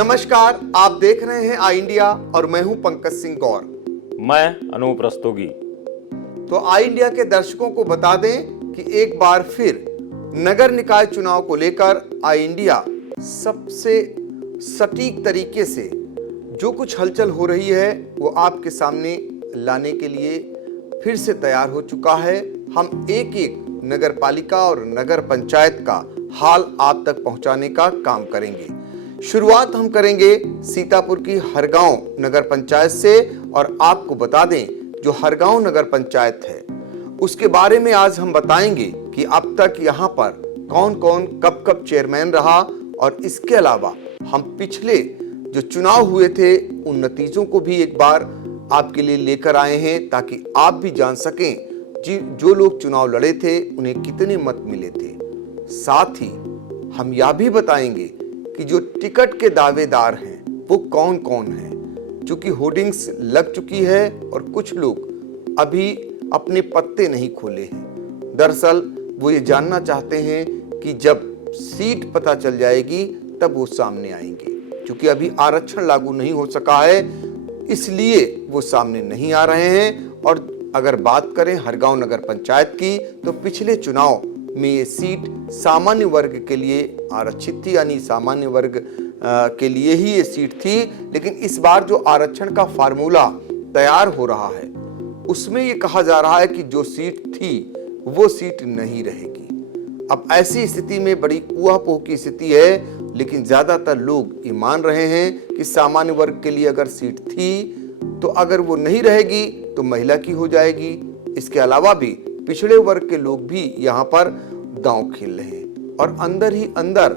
नमस्कार, आप देख रहे हैं आई इंडिया और मैं हूं पंकज सिंह गौर। मैं अनूप रस्तोगी। तो आई इंडिया के दर्शकों को बता दें कि एक बार फिर नगर निकाय चुनाव को लेकर आई इंडिया सबसे सटीक तरीके से जो कुछ हलचल हो रही है वो आपके सामने लाने के लिए फिर से तैयार हो चुका है। हम एक एक नगर पालिका और नगर पंचायत का हाल आप तक पहुंचाने का काम करेंगे। शुरुआत हम करेंगे सीतापुर की हरगांव नगर पंचायत से और आपको बता दें जो हरगांव नगर पंचायत है उसके बारे में आज हम बताएंगे कि अब तक यहां पर कौन कौन कब कब चेयरमैन रहा और इसके अलावा हम पिछले जो चुनाव हुए थे उन नतीजों को भी एक बार आपके लिए लेकर आए हैं ताकि आप भी जान सकें जो लोग चुनाव लड़े थे उन्हें कितने मत मिले थे। साथ ही हम यह भी बताएंगे कि जो टिकट के दावेदार हैं वो कौन कौन हैं, क्योंकि होर्डिंग्स लग चुकी है और कुछ लोग अभी अपने पत्ते नहीं खोले हैं। दरअसल वो ये जानना चाहते हैं कि जब सीट पता चल जाएगी तब वो सामने आएंगे, क्योंकि अभी आरक्षण लागू नहीं हो सका है इसलिए वो सामने नहीं आ रहे हैं। और अगर बात करें हरगांव नगर पंचायत की तो पिछले चुनाव में ये सीट सामान्य वर्ग के लिए आरक्षित थी, यानी सामान्य वर्ग के लिए ही ये सीट थी। लेकिन इस बार जो आरक्षण का फार्मूला तैयार हो रहा है उसमें ये कहा जा रहा है कि जो सीट थी वो सीट नहीं रहेगी। अब ऐसी स्थिति में बड़ी ऊहापोह की स्थिति है, लेकिन ज्यादातर लोग ये मान रहे हैं कि सामान्य वर्ग के लिए अगर सीट थी तो अगर वो नहीं रहेगी तो महिला की हो जाएगी। इसके अलावा भी पिछड़े वर्ग के लोग भी यहाँ पर दांव खेल रहे हैं और अंदर ही अंदर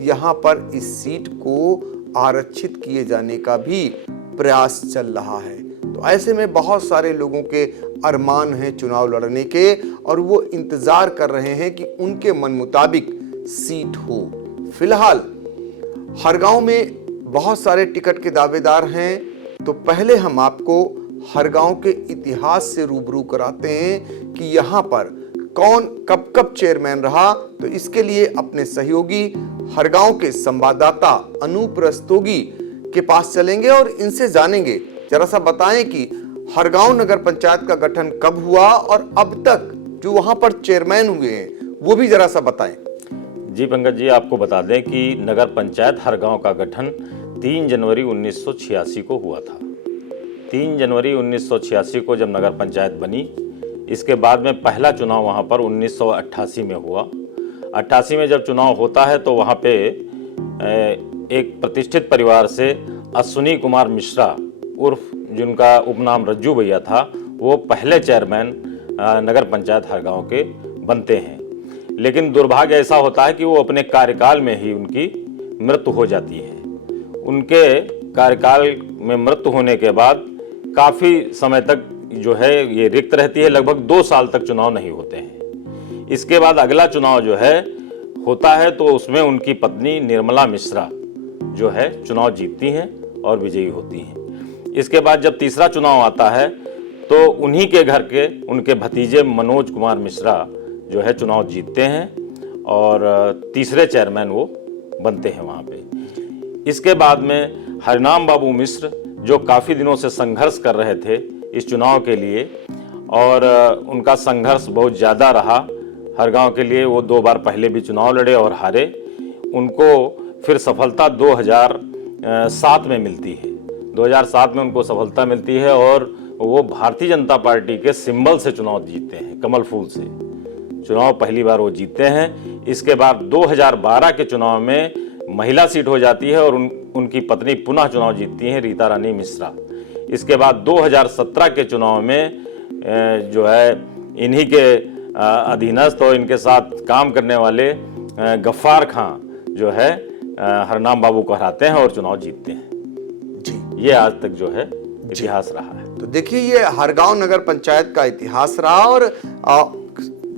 यहाँ पर इस सीट को आरक्षित किए जाने का भी प्रयास चल रहा है। तो ऐसे में बहुत सारे लोगों के अरमान हैं चुनाव लड़ने के और वो इंतजार कर रहे हैं कि उनके मन मुताबिक सीट हो। फिलहाल हरगांव में बहुत सारे टिकट के दावेदार हैं, तो पहले हम आपको हरगांव के इतिहास से रूबरू कराते हैं कि यहाँ पर कौन कब कब चेयरमैन रहा। तो इसके लिए अपने सहयोगी हरगांव के संवाददाता अनूप रस्तोगी के पास चलेंगे और इनसे जानेंगे। जरा सा बताएं कि हरगांव नगर पंचायत का गठन कब हुआ और अब तक जो वहां पर चेयरमैन हुए हैं वो भी जरा सा बताएं। जी पंकज जी, आपको बता दें कि नगर पंचायत हरगांव का गठन 3 जनवरी 1986 को हुआ था। 3 जनवरी 1986 को जब नगर पंचायत बनी, इसके बाद में पहला चुनाव वहाँ पर 1988 में हुआ। 88 में जब चुनाव होता है तो वहाँ पे एक प्रतिष्ठित परिवार से अश्विनी कुमार मिश्रा उर्फ जिनका उपनाम रज्जू भैया था, वो पहले चेयरमैन नगर पंचायत हरगांव के बनते हैं। लेकिन दुर्भाग्य ऐसा होता है कि वो अपने कार्यकाल में ही उनकी मृत्यु हो जाती है। उनके कार्यकाल में मृत्यु होने के बाद काफ़ी समय तक जो है ये रिक्त रहती है, लगभग 2 साल तक चुनाव नहीं होते हैं। इसके बाद अगला चुनाव जो है होता है तो उसमें उनकी पत्नी निर्मला मिश्रा जो है चुनाव जीतती हैं और विजयी होती हैं। इसके बाद जब तीसरा चुनाव आता है तो उन्हीं के घर के उनके भतीजे मनोज कुमार मिश्रा जो है चुनाव जीतते हैं और तीसरे चेयरमैन वो बनते हैं वहाँ पे। इसके बाद में हरनाम बाबू मिश्र जो काफ़ी दिनों से संघर्ष कर रहे थे इस चुनाव के लिए और उनका संघर्ष बहुत ज़्यादा रहा हरगांव के लिए। वो 2 बार पहले भी चुनाव लड़े और हारे। उनको फिर सफलता 2007 में मिलती है। 2007 में उनको सफलता मिलती है और वो भारतीय जनता पार्टी के सिंबल से चुनाव जीतते हैं, कमल फूल से चुनाव पहली बार वो जीतते हैं। इसके बाद 2012 के चुनाव में महिला सीट हो जाती है और उनकी पत्नी पुनः चुनाव जीतती हैं, रीता रानी मिश्रा। इसके बाद 2017 के चुनाव में जो है इन्हीं के अधीनस्थ और इनके साथ काम करने वाले गफ्फार खां जो है हरनाम बाबू को हराते हैं और चुनाव जीतते हैं। जी, ये आज तक जो है इतिहास रहा है। तो देखिए ये हरगांव नगर पंचायत का इतिहास रहा और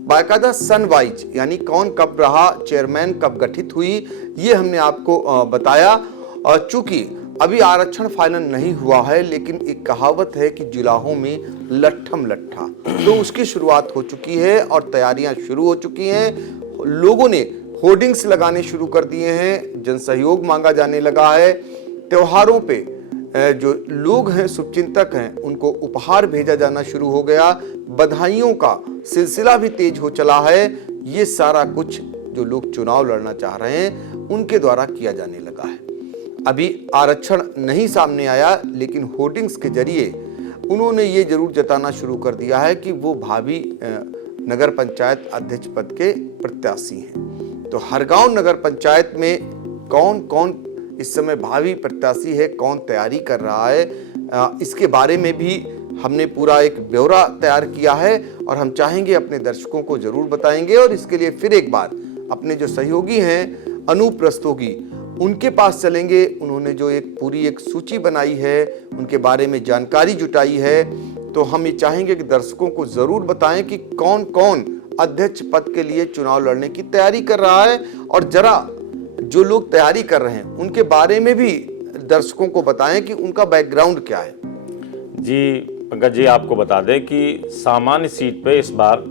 बाकायदा सन वाइज यानी कौन कब रहा, चेयरमैन कब गठित हुई, ये हमने आपको बताया। चूंकि अभी आरक्षण फाइनल नहीं हुआ है, लेकिन एक कहावत है कि जुलाहों में लट्ठम लट्ठा, तो उसकी शुरुआत हो चुकी है और तैयारियां शुरू हो चुकी हैं। लोगों ने होर्डिंग्स लगाने शुरू कर दिए हैं, जन सहयोग मांगा जाने लगा है। त्योहारों पे जो लोग हैं, शुभचिंतक हैं, उनको उपहार भेजा जाना शुरू हो गया, बधाइयों का सिलसिला भी तेज हो चला है। ये सारा कुछ जो लोग चुनाव लड़ना चाह रहे हैं उनके द्वारा किया जाने लगा है। अभी आरक्षण नहीं सामने आया, लेकिन होर्डिंग्स के जरिए उन्होंने ये जरूर जताना शुरू कर दिया है कि वो भावी नगर पंचायत अध्यक्ष पद के प्रत्याशी हैं। तो हरगांव नगर पंचायत में कौन कौन इस समय भावी प्रत्याशी है, कौन तैयारी कर रहा है, इसके बारे में भी हमने पूरा एक ब्यौरा तैयार किया है और हम चाहेंगे अपने दर्शकों को जरूर बताएंगे। और इसके लिए फिर एक बार अपने जो सहयोगी हैं अनूप रस्तोगी, उनके पास चलेंगे। उन्होंने जो एक पूरी एक सूची बनाई है, उनके बारे में जानकारी जुटाई है, तो हम ये चाहेंगे कि दर्शकों को जरूर बताएं कि कौन कौन अध्यक्ष पद के लिए चुनाव लड़ने की तैयारी कर रहा है, और जरा जो लोग तैयारी कर रहे हैं उनके बारे में भी दर्शकों को बताएं कि उनका बैकग्राउंड क्या है। जी पंकज जी, आपको बता दें कि सामान्य सीट पे इस बार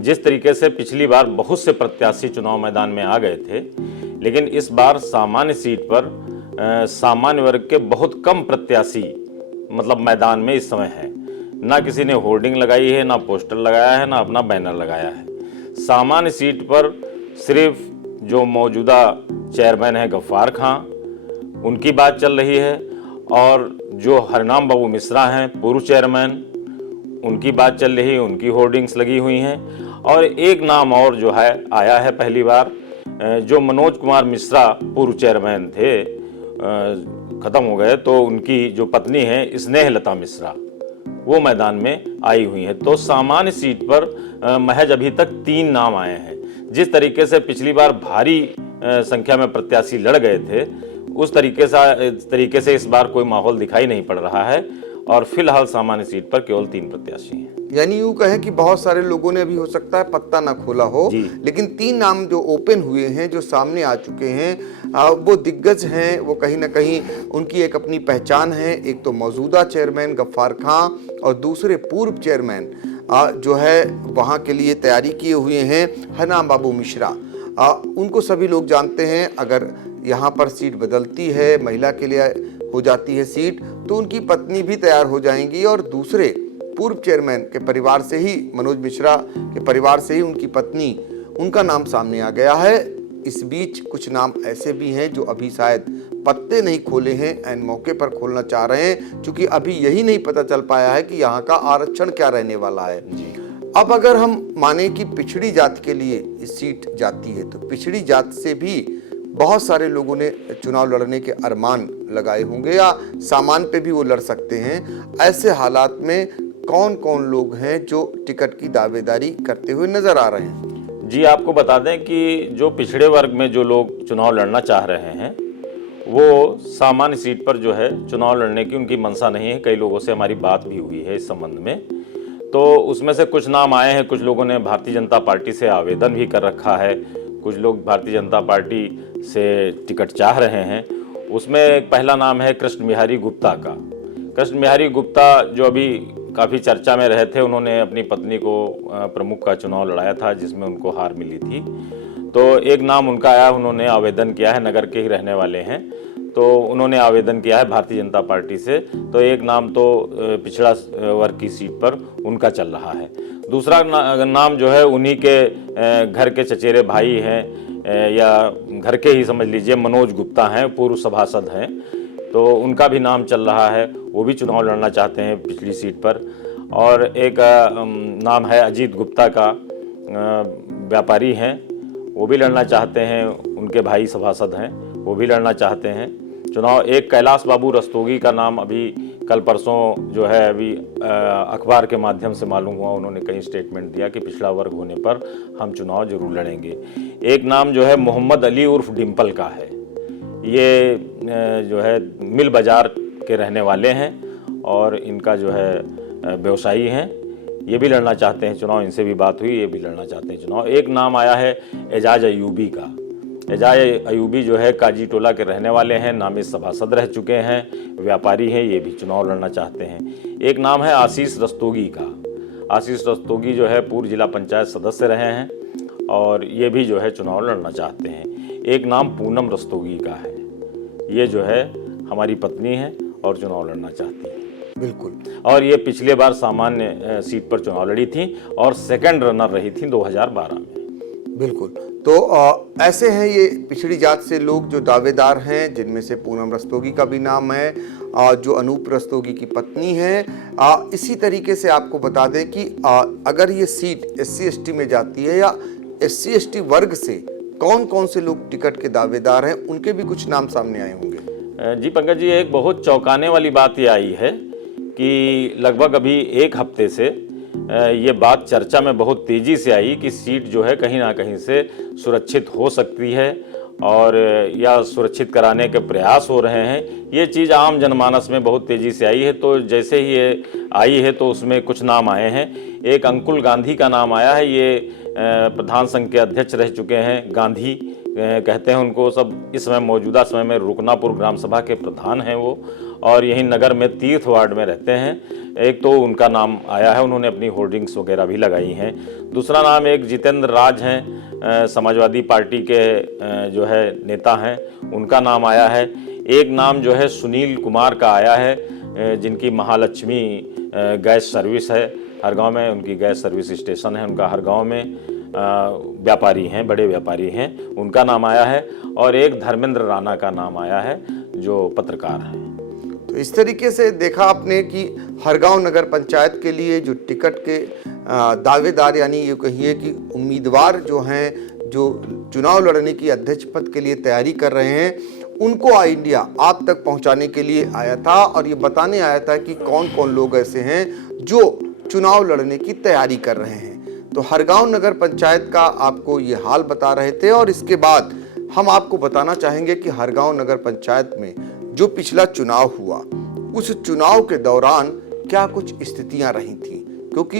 जिस तरीके से पिछली बार बहुत से प्रत्याशी चुनाव मैदान में आ गए थे, लेकिन इस बार सामान्य सीट पर सामान्य वर्ग के बहुत कम प्रत्याशी मतलब मैदान में इस समय है। ना किसी ने होर्डिंग लगाई है, ना पोस्टर लगाया है, ना अपना बैनर लगाया है। सामान्य सीट पर सिर्फ जो मौजूदा चेयरमैन है गफ्फार खां, उनकी बात चल रही है, और जो हरनाम बाबू मिश्रा हैं पूर्व चेयरमैन, उनकी बात चल रही है, उनकी होर्डिंग्स लगी हुई हैं। और एक नाम और जो है आया है पहली बार, जो मनोज कुमार मिश्रा पूर्व चेयरमैन थे, ख़त्म हो गए, तो उनकी जो पत्नी है स्नेहलता मिश्रा, वो मैदान में आई हुई हैं। तो सामान्य सीट पर महज अभी तक 3 नाम आए हैं। जिस तरीके से पिछली बार भारी संख्या में प्रत्याशी लड़ गए थे, उस तरीके से इस बार कोई माहौल दिखाई नहीं पड़ रहा है, और फिलहाल सामान्य सीट पर केवल 3 प्रत्याशी हैं। यानी यूं कहें कि बहुत सारे लोगों ने अभी हो सकता है पत्ता ना खोला हो, लेकिन 3 नाम जो ओपन हुए हैं, जो सामने आ चुके हैं, वो दिग्गज हैं, वो कहीं ना कहीं उनकी एक अपनी पहचान है। एक तो मौजूदा चेयरमैन गफ्फार खां और दूसरे पूर्व चेयरमैन जो है वहाँ के लिए तैयारी किए हुए हैं हरनाम बाबू मिश्रा। उनको सभी लोग जानते हैं। अगर यहाँ पर सीट बदलती है, महिला के लिए हो जाती है सीट, तो उनकी पत्नी भी तैयार हो जाएंगी, और दूसरे पूर्व चेयरमैन के परिवार से ही, मनोज मिश्रा के परिवार से ही उनकी पत्नी, उनका नाम सामने आ गया है। इस बीच कुछ नाम ऐसे भी हैं जो अभी शायद पत्ते नहीं खोले हैं, एन मौके पर खोलना चाह रहे हैं, क्योंकि अभी यही नहीं पता चल पाया है कि यहाँ का आरक्षण क्या रहने वाला है। अब अगर हम माने कि पिछड़ी जाति के लिए इस सीट जाती है, तो पिछड़ी जाति से भी बहुत सारे लोगों ने चुनाव लड़ने के अरमान लगाए होंगे, या सामान पे भी वो लड़ सकते हैं। ऐसे हालात में कौन कौन लोग हैं जो टिकट की दावेदारी करते हुए नजर आ रहे हैं? जी, आपको बता दें कि जो पिछड़े वर्ग में जो लोग चुनाव लड़ना चाह रहे हैं, वो सामान्य सीट पर जो है चुनाव लड़ने की उनकी मंशा नहीं है। कई लोगों से हमारी बात भी हुई है इस संबंध में, तो उसमें से कुछ नाम आए हैं। कुछ लोगों ने भारतीय जनता पार्टी से आवेदन भी कर रखा है, कुछ लोग भारतीय जनता पार्टी से टिकट चाह रहे हैं। उसमें एक पहला नाम है कृष्ण बिहारी गुप्ता का। कृष्ण बिहारी गुप्ता जो अभी काफ़ी चर्चा में रहे थे, उन्होंने अपनी पत्नी को प्रमुख का चुनाव लड़ाया था, जिसमें उनको हार मिली थी। तो एक नाम उनका आया, उन्होंने आवेदन किया है, नगर के ही रहने वाले हैं, तो उन्होंने आवेदन किया है भारतीय जनता पार्टी से। तो एक नाम तो पिछड़ा वर्ग की सीट पर उनका चल रहा है। दूसरा नाम जो है उन्हीं के घर के चचेरे भाई हैं, या घर के ही समझ लीजिए, मनोज गुप्ता हैं, पूर्व सभासद हैं, तो उनका भी नाम चल रहा है। वो भी चुनाव लड़ना चाहते हैं पिछली सीट पर। और एक नाम है अजीत गुप्ता का, व्यापारी हैं, वो भी लड़ना चाहते हैं, उनके भाई सभासद हैं, वो भी लड़ना चाहते हैं चुनाव। एक कैलाश बाबू रस्तोगी का नाम अभी कल परसों जो है अभी अखबार के माध्यम से मालूम हुआ, उन्होंने कहीं स्टेटमेंट दिया कि पिछड़ा वर्ग होने पर हम चुनाव जरूर लड़ेंगे। एक नाम जो है मोहम्मद अली उर्फ डिम्पल का है, ये जो है मिल बाज़ार के रहने वाले हैं और इनका जो है व्यवसायी हैं, ये भी लड़ना चाहते हैं चुनाव। इनसे भी बात हुई, ये भी लड़ना चाहते हैं चुनाव। एक नाम आया है एजाज अयूबी का। एजाज अयूबी जो है काजी टोला के रहने वाले हैं, नामित सभासद रह चुके हैं, व्यापारी हैं, ये भी चुनाव लड़ना चाहते हैं। एक नाम है आशीष रस्तोगी का। आशीष रस्तोगी जो है पूर्व जिला पंचायत सदस्य रहे हैं और ये भी जो है चुनाव लड़ना चाहते हैं। एक नाम पूनम रस्तोगी का है, ये जो है हमारी पत्नी हैं और चुनाव लड़ना चाहती हैं। बिल्कुल। और ये पिछले बार सामान्य सीट पर चुनाव लड़ी थी और सेकंड रनर रही थी 2012 में। बिल्कुल। तो ऐसे हैं ये पिछड़ी जात से लोग जो दावेदार हैं, जिनमें से पूनम रस्तोगी का भी नाम है, जो अनूप रस्तोगी की पत्नी है। इसी तरीके से आपको बता दें कि अगर ये सीट SC/ST में जाती है या SC/ST वर्ग से कौन कौन से लोग टिकट के दावेदार हैं, उनके भी कुछ नाम सामने आए होंगे। जी पंकज जी, एक बहुत चौंकाने वाली बात ये आई है कि लगभग अभी एक हफ्ते से ये बात चर्चा में बहुत तेज़ी से आई कि सीट जो है कहीं ना कहीं से सुरक्षित हो सकती है और या सुरक्षित कराने के प्रयास हो रहे हैं। ये चीज़ आम जनमानस में बहुत तेज़ी से आई है। तो जैसे ही ये आई है तो उसमें कुछ नाम आए हैं। एक अंकुल गांधी का नाम आया है। ये प्रधान संघ के अध्यक्ष रह चुके हैं, गांधी कहते हैं उनको सब। इस समय मौजूदा समय में रुकनापुर ग्राम सभा के प्रधान हैं वो, और यहीं नगर में तीर्थ वार्ड में रहते हैं। एक तो उनका नाम आया है, उन्होंने अपनी होर्डिंग्स वगैरह भी लगाई हैं। दूसरा नाम एक जितेंद्र राज हैं, समाजवादी पार्टी के जो है नेता हैं, उनका नाम आया है। एक नाम जो है सुनील कुमार का आया है, जिनकी महालक्ष्मी गैस सर्विस है, हर गांव में उनकी गैस सर्विस स्टेशन है उनका, हर गांव में व्यापारी हैं, बड़े व्यापारी हैं, उनका नाम आया है। और एक धर्मेंद्र राणा का नाम आया है जो पत्रकार हैं। तो इस तरीके से देखा आपने कि हरगांव नगर पंचायत के लिए जो टिकट के दावेदार, यानी ये कहिए कि उम्मीदवार जो हैं, जो चुनाव लड़ने की अध्यक्ष पद के लिए तैयारी कर रहे हैं, उनको ऑल इंडिया आप तक पहुंचाने के लिए आया था और ये बताने आया था कि कौन कौन लोग ऐसे हैं जो चुनाव लड़ने की तैयारी कर रहे हैं। तो हरगांव नगर पंचायत का आपको ये हाल बता रहे थे। और इसके बाद हम आपको बताना चाहेंगे कि हरगांव नगर पंचायत में जो पिछला चुनाव हुआ, उस चुनाव के दौरान क्या कुछ स्थितियां रही थी, क्योंकि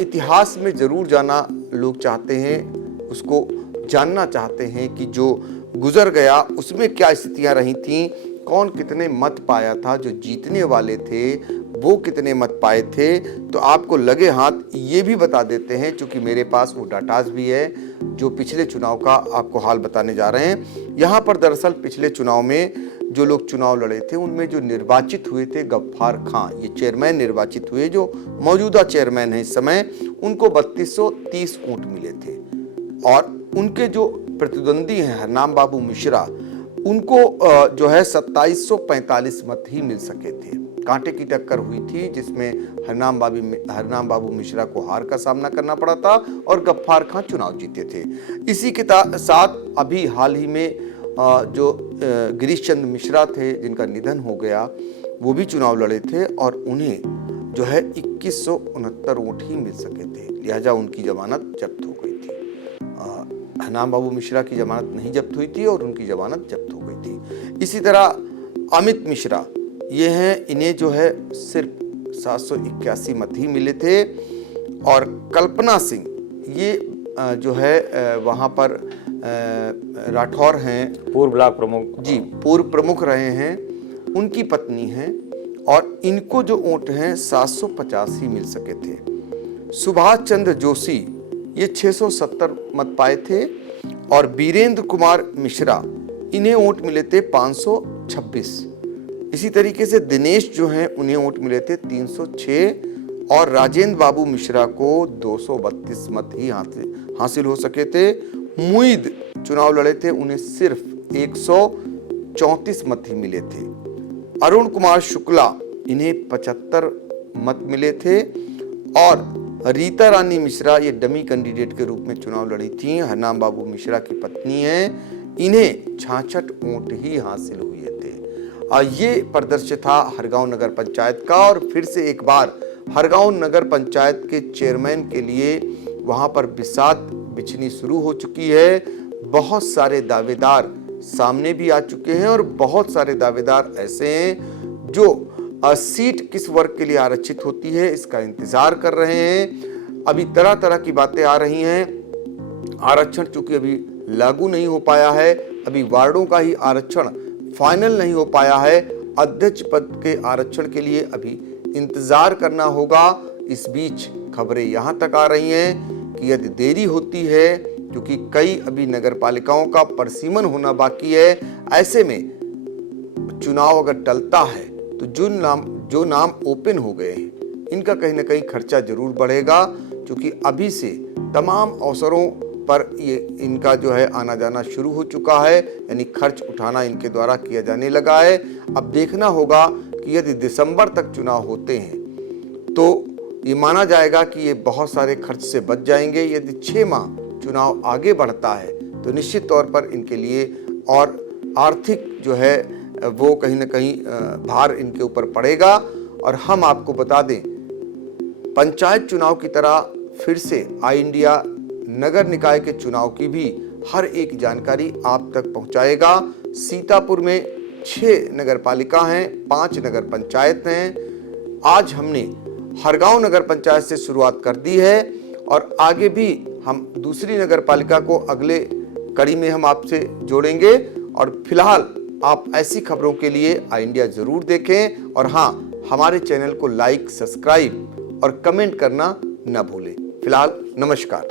इतिहास में जरूर जाना लोग चाहते हैं, उसको जानना चाहते हैं कि जो गुजर गया उसमें क्या स्थितियां रही थी, कौन कितने मत पाया था, जो जीतने वाले थे वो कितने मत पाए थे। तो आपको लगे हाथ ये भी बता देते हैं, चूंकि मेरे पास वो डाटाज भी है जो पिछले चुनाव का आपको हाल बताने जा रहे हैं। यहाँ पर दरअसल पिछले चुनाव में जो लोग चुनाव लड़े थे, उनमें जो निर्वाचित हुए थे गफ्फार खां, ये चेयरमैन निर्वाचित हुए, जो मौजूदा चेयरमैन हैं इस समय, उनको 3230 वोट मिले थे। और उनके जो प्रतिद्वंदी हैं हरनाम बाबू मिश्रा, उनको जो है 2745 मत ही मिल सके थे। कांटे की टक्कर हुई थी, जिसमें हरनाम बाबू मिश्रा को हार का सामना करना पड़ा था और गफ्फार खां चुनाव जीते थे। इसी के साथ अभी हाल ही में जो गिरीश चंद्र मिश्रा थे, जिनका निधन हो गया, वो भी चुनाव लड़े थे और उन्हें जो है 2169 वोट ही मिल सके थे, लिहाजा उनकी जमानत जब्त हो गई थी। हरनाम बाबू मिश्रा की जमानत नहीं जब्त हुई थी और उनकी जमानत जब्त हो गई थी। इसी तरह अमित मिश्रा, ये हैं, इन्हें जो है सिर्फ 781 मत ही मिले थे। और कल्पना सिंह, ये जो है वहाँ पर राठौर हैं, पूर्व ब्लॉक प्रमुख जी, पूर्व प्रमुख रहे हैं, उनकी पत्नी हैं और इनको जो वोट हैं 750 ही मिल सके थे। सुभाष चंद्र जोशी, ये 670 मत पाए थे। और वीरेंद्र कुमार मिश्रा, इन्हें वोट मिले थे 526। इसी तरीके से दिनेश जो हैं, उन्हें वोट मिले थे 306 और राजेंद्र बाबू मिश्रा को 232 मत ही हासिल हो सके थे। मुईद चुनाव लड़े थे, उन्हें सिर्फ 134 मत ही मिले थे। अरुण कुमार शुक्ला, इन्हें 75 मत मिले थे। और रीता रानी मिश्रा, ये डमी कैंडिडेट के रूप में चुनाव लड़ी थी, हरनाम बाबू मिश्रा की पत्नी हैं, इन्हें 66 वोट ही हासिल हुए थे। ये परिदृश्य था हरगांव नगर पंचायत का। और फिर से एक बार हरगांव नगर पंचायत के चेयरमैन के लिए वहां पर बिसात बिछनी शुरू हो चुकी है। बहुत सारे दावेदार सामने भी आ चुके हैं और बहुत सारे दावेदार ऐसे हैं जो सीट किस वर्ग के लिए आरक्षित होती है इसका इंतजार कर रहे हैं। अभी तरह तरह की बातें आ रही हैं। आरक्षण चूंकि अभी लागू नहीं हो पाया है, अभी वार्डों का ही आरक्षण फाइनल नहीं हो पाया है, अध्यक्ष पद के आरक्षण के लिए अभी इंतजार करना होगा। इस बीच खबरें यहाँ तक आ रही हैं कि यदि देरी होती है, क्योंकि कई अभी नगर पालिकाओं का परिसीमन होना बाकी है, ऐसे में चुनाव अगर टलता है तो जो नाम ओपन हो गए हैं इनका कहीं ना कहीं खर्चा जरूर बढ़ेगा, क्योंकि अभी से तमाम अवसरों पर ये इनका जो है आना जाना शुरू हो चुका है, यानी खर्च उठाना इनके द्वारा किया जाने लगा है। अब देखना होगा कि यदि दिसंबर तक चुनाव होते हैं तो ये माना जाएगा कि ये बहुत सारे खर्च से बच जाएंगे। यदि 6 माह चुनाव आगे बढ़ता है तो निश्चित तौर पर इनके लिए और आर्थिक जो है वो कहीं ना कहीं भार इनके ऊपर पड़ेगा। और हम आपको बता दें, पंचायत चुनाव की तरह फिर से आई इंडिया नगर निकाय के चुनाव की भी हर एक जानकारी आप तक पहुंचाएगा। सीतापुर में 6 नगर पालिका हैं, 5 नगर पंचायत हैं। आज हमने हरगांव नगर पंचायत से शुरुआत कर दी है और आगे भी हम दूसरी नगर पालिका को अगले कड़ी में हम आपसे जोड़ेंगे। और फिलहाल आप ऐसी खबरों के लिए आई इंडिया जरूर देखें और हाँ, हमारे चैनल को लाइक, सब्सक्राइब और कमेंट करना न भूलें। फिलहाल नमस्कार।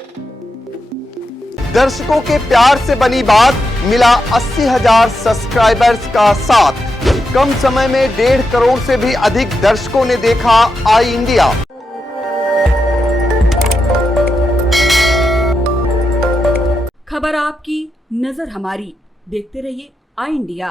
दर्शकों के प्यार से बनी बात, मिला 80,000 सब्सक्राइबर्स का साथ। कम समय में 1.5 करोड़ से भी अधिक दर्शकों ने देखा आई इंडिया। खबर आपकी, नजर हमारी। देखते रहिए आई इंडिया।